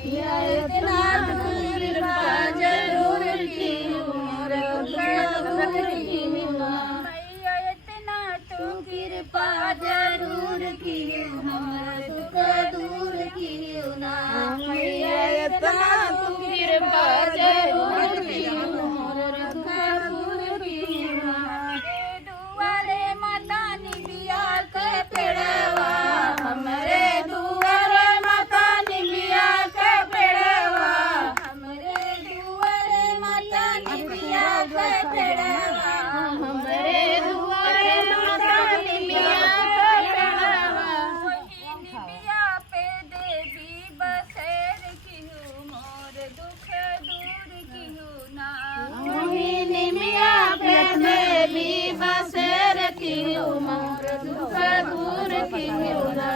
मैया इतना तू कृपा जरूर की मोर दुख दूर की माँ। मैया इतना तू कृपा जरूर की मोर दुख दूर की ना। मैया इतना तू कृपा जरूर की मोर दुख दूर की माँ। दुआरे माता निबिया के पेड़वा हमरे दुआरे माता निबिया के पेड़वा हमरे दुआरे माता निबिया के पेड़वा हमरे दुआरे माता निबिया के पेड़वा। वही निबिया पे देवी बसेर की मोर दुख दूर की ना। वही निबिया पे देवी बसेर की मोर दुख दूर की ना।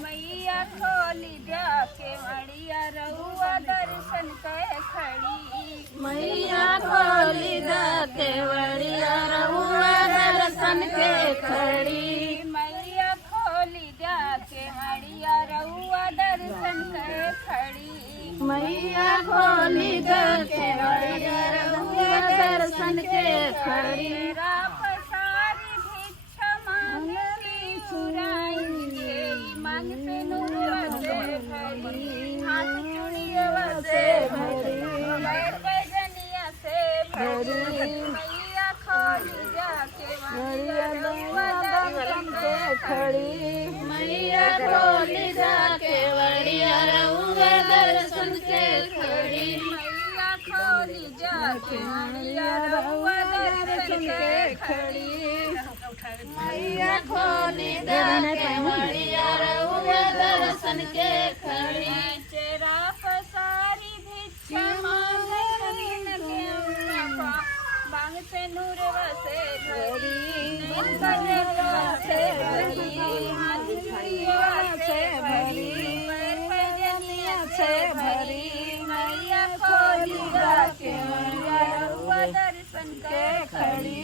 मैया खोली द्या के मड़िया रहुआ दर्शन के खड़ी। मैया खोली द्या के मड़िया रहुआ दर्शन के खड़ी। मैया खोली द्या के मड़िया रहुआ दर्शन के खड़ी। मैया खोली द्या के मड़िया रहुआ दर्शन के खड़ी। पसारी भिक्षा मांगती सुराई मांग से नूरा से भरी हाथ चूड़िया से भरी पैजनिया से भरी। मैया खोली जाके मैया रहुआ दर्शन के खड़ी। मैया खोली जाके मैया रहुआ दर्शन के खड़ी। मैया खोली जाके मैया रहुआ दर्शन के खड़ी। मैया खोली जाके मैया रहुआ दर्शन के खड़ी। चेरा पसारी भिक्षा मांगन के बांग से नूरवा से भरी गजरवा से भरी हाथ चूड़िया से भरी पैजनिया से भरी। मैया खोली जाके मैया रहुआ दर्शन के खड़ी।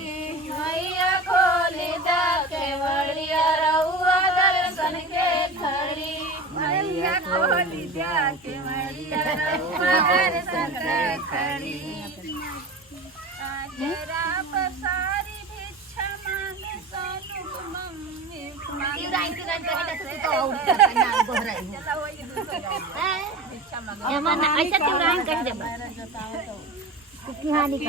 मैया खोली जाके मैया रहुआ दर्शन के खड़ी। मैया खोली जाके मैया रहुआ दर्शन के खड़ी। जरा पसारी भिक्षा मांगे सोनू मम्मी मांगे।